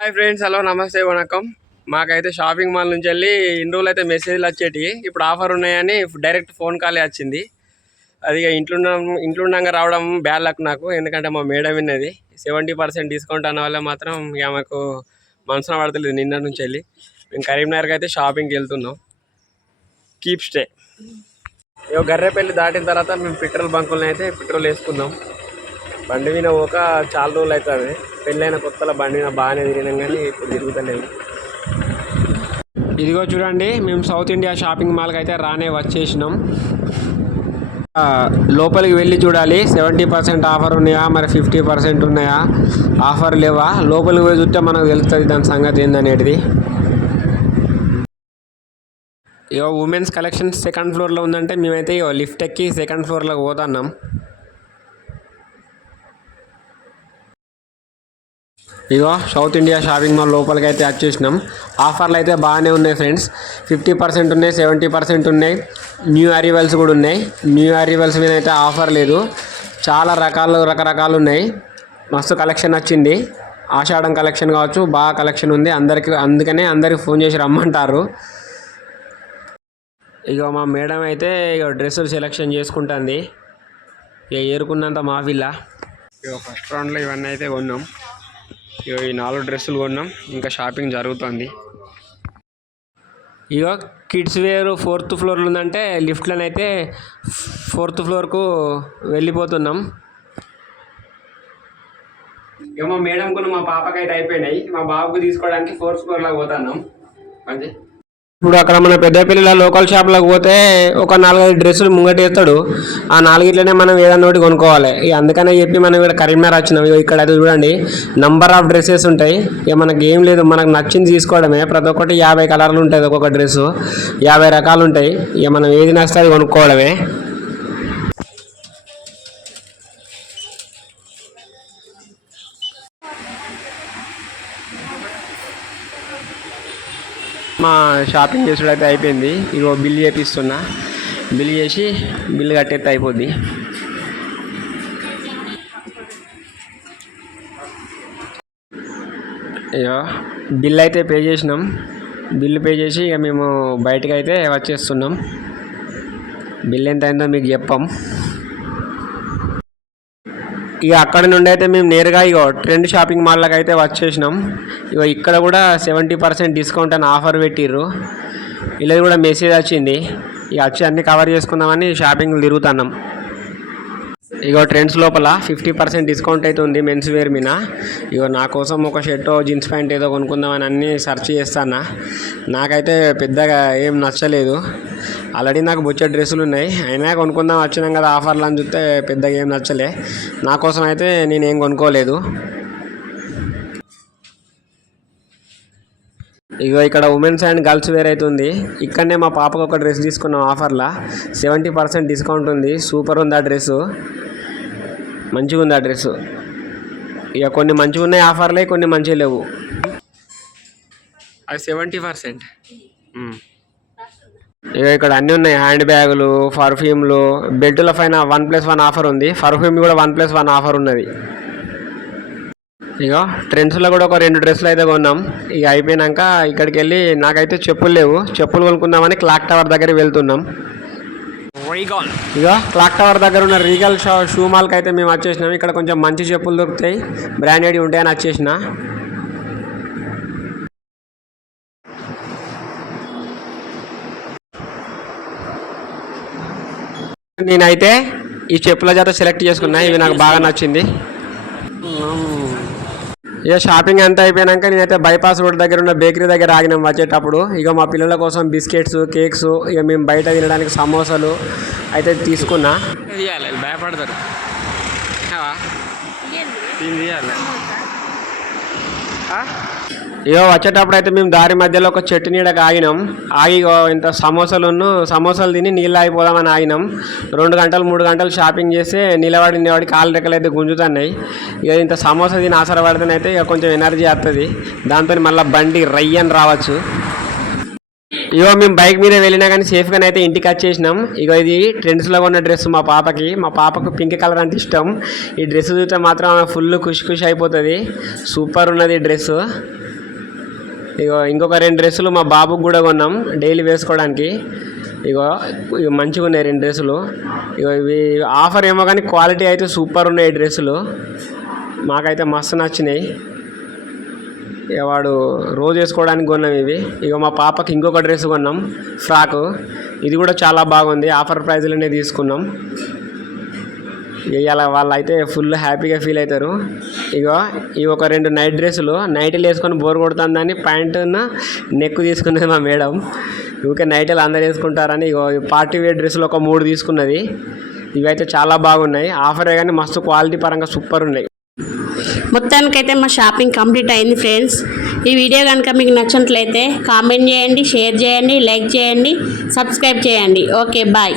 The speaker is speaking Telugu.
హాయ్ ఫ్రెండ్స్, హలో, నమస్తే, వణకం. మాకైతే షాపింగ్ మాల్ నుంచి వెళ్ళి ఇన్ని రోజులు అయితే మెసేజ్లు వచ్చేటి, ఇప్పుడు ఆఫర్ ఉన్నాయని డైరెక్ట్ ఫోన్ కాలే వచ్చింది. అది ఇంట్లో ఉండగా రావడం బ్యాడ్ లక్ నాకు. ఎందుకంటే మా మేడం విన్నది 70% డిస్కౌంట్ అన్న వల్ల మాత్రం ఇక మాకు మనసున పడతలేదు. నిన్న నుంచి వెళ్ళి మేము కరీంనగర్కి అయితే షాపింగ్కి వెళ్తున్నాం. Keep stay. ఇక గర్రెపల్లి దాటిన తర్వాత మేము పెట్రోల్ బంకులను అయితే పెట్రోల్ వేసుకున్నాం. బండి మీద ఒక చాలా రోజులు అవుతుంది. పెళ్ళైన కొత్తలో బండి మీద బాగానే తిరిగినాం, కానీ ఇప్పుడు తిరుగుతలేదు. ఇదిగో చూడండి, మేము సౌత్ ఇండియా షాపింగ్ మాల్కి అయితే వచ్చేసినాం. లోపలికి వెళ్ళి చూడాలి 70% ఆఫర్ ఉన్నాయా, మరి 50% ఉన్నాయా, ఆఫర్ లేవా, లోపలికి పోయి చూస్తే మనకు తెలుస్తుంది దాని సంగతి ఏందనేది. ఇగో ఉమెన్స్ కలెక్షన్ సెకండ్ ఫ్లోర్లో ఉందంటే మేమైతే లిఫ్ట్ ఎక్కి సెకండ్ ఫ్లోర్లోకి పోతున్నాం. ఇగో సౌత్ ఇండియా షాపింగ్ మాల్ లోపలికి అయితే వచ్చేసినాం. ఆఫర్లు అయితే బాగానే ఉన్నాయి ఫ్రెండ్స్. 50% ఉన్నాయి, 70% ఉన్నాయి, న్యూ అరైవల్స్ కూడా ఉన్నాయి. న్యూ అరైవల్స్ మీద అయితే ఆఫర్ లేదు. చాలా రకరకాలు ఉన్నాయి. మస్తు కలెక్షన్ వచ్చింది. ఆషాఢం కలెక్షన్ కావచ్చు, బాగా కలెక్షన్ ఉంది అందుకనే అందరికి ఫోన్ చేసి రమ్మంటారు. ఇక మా మేడం అయితే ఇక డ్రెస్సులు సెలెక్షన్ చేసుకుంటుంది. ఇక ఏరుకున్నంత మాఫిల్లా. ఇక ఫస్ట్ రౌండ్లో ఇవన్నీ అయితే కొన్నాం. ఇక ఈ 4 డ్రెస్సులు కొన్నాం. ఇంకా షాపింగ్ జరుగుతుంది. ఇక కిడ్స్ వేర్ 4th ఫ్లోర్లో ఉందంటే లిఫ్ట్లోనైతే 4th ఫ్లోర్కు వెళ్ళిపోతున్నాం. ఇక మా మేడం కూడా మా పాపకైతే అయిపోయినాయి. మా బాబుకు తీసుకోవడానికి 4th ఫ్లోర్లోకి పోతున్నాం. అంతే. ఇప్పుడు అక్కడ మన పెద్దపల్లిలో లోకల్ షాప్లోకి పోతే ఒక 4-5 డ్రెస్సులు ముంగటేస్తాడు. ఆ 4 మనం ఏదన్నా ఒకటి కొనుక్కోవాలి. ఇక అందుకనే చెప్పి మనం ఇక్కడ కరీంనగర్ వచ్చినాం. ఇక్కడ అయితే చూడండి, నంబర్ ఆఫ్ డ్రెస్సెస్ ఉంటాయి. ఇక మనకి ఏం లేదు, మనకు నచ్చింది తీసుకోవడమే. ప్రతి ఒక్కటి 50 కలర్లు ఉంటుంది. ఒక్కొక్క డ్రెస్సు 50 రకాలు ఉంటాయి. ఇక మనం ఏది నచ్చితే అది కొనుక్కోవడమే. మా షాపింగ్ చేసుడు అయితే అయిపోయింది. ఇగో బిల్లు చేపిస్తున్నా. బిల్లు చేసి బిల్లు కట్టేస్తే అయిపోద్ది. ఇగో బిల్ అయితే పే చేసినాం. బిల్లు పే చేసి ఇక మేము బయటకు అయితే వచ్చేస్తున్నాం. బిల్ ఎంత అయిందో మీకు చెప్పాం. ఇక అక్కడ నుండి అయితే మేము నేరుగా ట్రెండ్ షాపింగ్ మాల్లోకి అయితే వచ్చేసినాం. ఇక్కడ కూడా 70% డిస్కౌంట్ అని ఆఫర్ పెట్టిర్రు. ఇలా కూడా మెసేజ్ వచ్చింది. ఇక వచ్చి అన్నీ కవర్ చేసుకుందామని షాపింగ్లు తిరుగుతున్నాం. ట్రెండ్స్ లోపల 50% డిస్కౌంట్ అయితే ఉంది మెన్స్ వేర్ మీద. నా కోసం ఒక షర్ట్, జీన్స్ ప్యాంట్ ఏదో కొనుక్కుందామని అన్నీ సెర్చ్ చేస్తాను. నాకైతే పెద్దగా ఏం నచ్చలేదు. ఆల్రెడీ నాకు బొచ్చే డ్రెస్సులు ఉన్నాయి. అయినా కొనుక్కుందాం వచ్చినాం కదా ఆఫర్లు అని చూస్తే పెద్దగా ఏం నచ్చలే. నా కోసం అయితే నేనేం కొనుక్కోలేదు. ఇక్కడ ఉమెన్స్ అండ్ గర్ల్స్ వేర్ అయితే ఉంది. ఇక్కడనే మా పాపకు ఒక డ్రెస్ తీసుకున్నాం ఆఫర్లా. 70% డిస్కౌంట్ ఉంది. సూపర్ ఉంది ఆ డ్రెస్సు. మంచిగా ఉంది ఆ డ్రెస్సు. కొన్ని మంచిగా ఉన్నాయి ఆఫర్లే, కొన్ని మంచిగా లేవు. అది 70%. ఇక్కడ అన్నీ ఉన్నాయి. హ్యాండ్ బ్యాగులు, పర్ఫ్యూమ్లు, బెల్టుల పైన 1+1 ఆఫర్ ఉంది. పర్ఫ్యూమ్ కూడా 1+1 ఆఫర్ ఉన్నది. ట్రెండ్స్లో కూడా ఒక 2 డ్రెస్సులు అయితే కొన్నాం. అయిపోయినాక ఇక్కడికి వెళ్ళి నాకైతే చెప్పులు లేవు. చెప్పులు కొనుక్కుందామని క్లాక్ టవర్ దగ్గర వెళ్తున్నాం. క్లాక్ టవర్ దగ్గర ఉన్న రీగల్ షూ మాల్కి అయితే మేము వచ్చేసినాం. ఇక్కడ కొంచెం మంచి చెప్పులు దొరుకుతాయి, బ్రాండెడ్ ఉంటాయని వచ్చేసిన. నేనైతే ఈ చెప్పుల జత సెలెక్ట్ చేసుకున్నా. ఇవి నాకు బాగా నచ్చింది. షాపింగ్ అంతా అయిపోయాక నేనైతే బైపాస్ రోడ్ దగ్గర ఉన్న బేకరీ దగ్గర ఆగినాం వచ్చేటప్పుడు. మా పిల్లల కోసం బిస్కెట్స్, కేక్స్, మేము బయట తినడానికి సమోసాలు అయితే తీసుకున్నా. భయపడతారు. వచ్చేటప్పుడు అయితే మేము దారి మధ్యలో ఒక చెట్టు నీడకి ఆగినాం. ఆగి ఇంత సమోసాలు తిని నీళ్ళు ఆగిపోదామని ఆగినాం. 2 గంటలు 3 గంటలు షాపింగ్ చేస్తే నిలబడి కాళ్ళు రెక్కలు అయితే గుంజుతున్నాయి. ఇంత సమోసా తిని ఆసరపడితేనైతే కొంచెం ఎనర్జీ వస్తుంది. దాంతో మళ్ళీ బండి రయ్యని రావచ్చు. మేము బైక్ మీద వెళ్ళినా కానీ సేఫ్గానే అయితే ఇంటికి వచ్చేసినాం. ఇది ట్రెండ్స్లో ఉన్న డ్రెస్ మా పాపకు పింక్ కలర్ అంటే ఇష్టం. ఈ డ్రెస్ చూస్తే మాత్రం ఆమె ఫుల్ ఖుషి అయిపోతుంది. సూపర్ ఉన్నది డ్రెస్సు. ఇగో ఇంకొక 2 డ్రెస్సులు మా బాబుకి కూడా కొన్నాం డైలీ వేసుకోవడానికి. ఇగో మంచిగా ఉన్నాయి 2 డ్రెస్సులు. ఇగో ఇవి ఆఫర్ ఏమో కానీ క్వాలిటీ అయితే సూపర్ ఉన్నాయి డ్రెస్సులు. మాకైతే మస్తు నచ్చినాయి. ఇక వాడు రోజు వేసుకోవడానికి కొన్నాం ఇవి. ఇక మా పాపకి ఇంకొక డ్రెస్ కొన్నాం ఫ్రాకు. ఇది కూడా చాలా బాగుంది. ఆఫర్ ప్రైజ్లోనే తీసుకున్నాం. ఇవాళ వాళ్ళు అయితే ఫుల్ హ్యాపీగా ఫీల్ అవుతారు. ఇగో ఈ ఒక 2 నైట్ డ్రెస్సులు నైట్లు వేసుకొని బోర్ కొడుతుందని ప్యాంటును నెక్ తీసుకున్నది మా మేడం. ఊరికే నైట్లు అందరు వేసుకుంటారని ఇగో పార్టీ వేర్ డ్రెస్సులు ఒక 3 తీసుకున్నది. ఇవైతే చాలా బాగున్నాయి. ఆఫరే కానీ మస్తు క్వాలిటీ పరంగా సూపర్ ఉన్నాయి. మొత్తానికైతే మా షాపింగ్ కంప్లీట్ అయింది ఫ్రెండ్స్. ఈ వీడియో కనుక మీకు నచ్చినట్లయితే కామెంట్ చేయండి, షేర్ చేయండి, లైక్ చేయండి, సబ్స్క్రైబ్ చేయండి. Okay bye.